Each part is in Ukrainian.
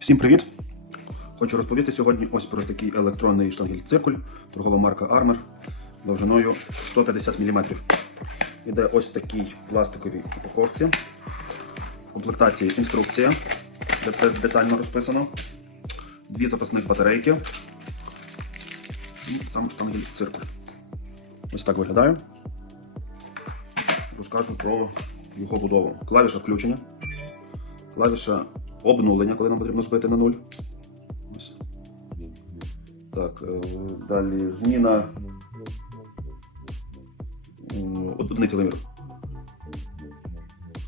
Всім привіт! Хочу розповісти сьогодні ось про такий електронний штангель-циркуль, торгова марка Armor довжиною 150 мм. Іде ось такій пластиковій упаковці. В комплектації інструкція, де все детально розписано. Дві запасних батарейки. І сам штангель-циркуль. Ось так виглядає. Розкажу про його будову. Клавіша включення, клавіша обнулення, коли нам потрібно збити на нуль. Так, е, далі зміна одиниці виміру.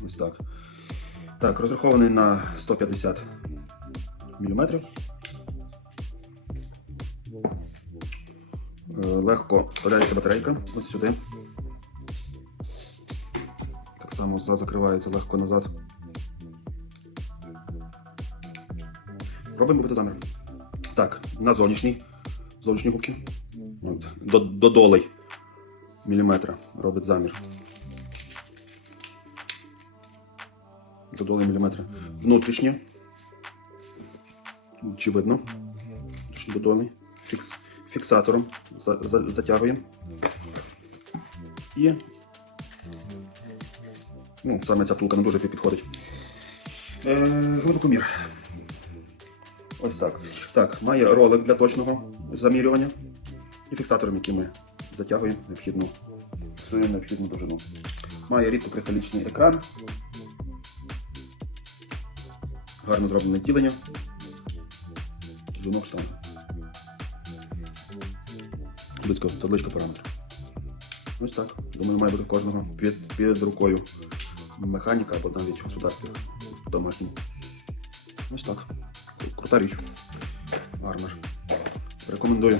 Ось так. Так, розрахований на 150 мм. Легко вставляється батарейка ось сюди. Так само закривається легко назад. Пробуємо робити замір. Так, на зовнішній. Зовнішні губки. От, до, до долей міліметра робить замір. До долей міліметра. Внутрішні. Очевидно. Внутрішні до. Фікс, фіксатором за, за, затягуємо. І. Ну, саме ця втулка не дуже підходить. Е, глибокомір. Ось так. Так, має ролик для точного замірювання і фіксатором, який ми затягуємо необхідну, фіксуємо необхідну довжину. Має рідкокристалічний екран. Гарно зроблене ділення. Звінок штанги. Табличка, табличка параметрів. Ось так. Думаю, має бути кожного під, під рукою механіка або навіть в господарстві домашньому. Ось так. Крута річ. Армер. Рекомендую.